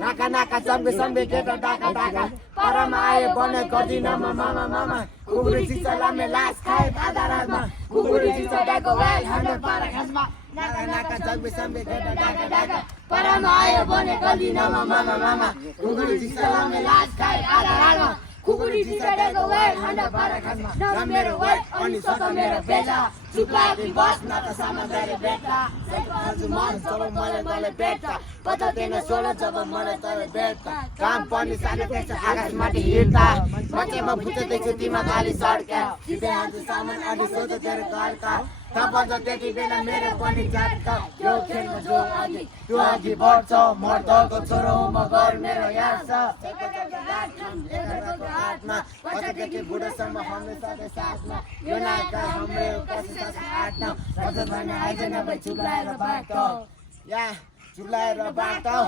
नाका नाका चम्बे चम्बे केटा डाका डाका परमा आयो बने गर्दिन मामा मामा कुकुरी चिचलामे लास खाए आधा रातमा कुकुरी चिचलाको वेल हन्डर पारा खासमा नाका नाका चम्बे चम्बे केटा डाका डाका परमा आयो बने गर्दिन मामा मामा कुकुरी चिचलामे लास खाए आधा रातमा कुकुरी चिचलाको वेल हन्डर पारा खासमा न मेरो वेल अनि सक मेरो बेटा चुप्लाकी बस न त सामग्री बेटा सबै मन जब मलाई तले बेटा पता दिन सोला जब मलाई तले बेटा काम पनि सानो देख्छ आकाशमाथि हिँड्दा मचेमा भुतेको तिमा गाली सड्का सिधै हात सामान अनि सोच तेरो घरका तपाईँ त त्यति बेला मेरो पनि जातका यो खेलमा जो अघि त्यो अघि बढ्छ मर्दको छोरो म घर मेरो याद छ हातमा पछादेखि बुढोसम्म हमेसा साथमा यो नायकका हाम्रो कसै आट्न रजत भने आइज नभए चुप्लाएर बाटो या चुप्लाएर बाटो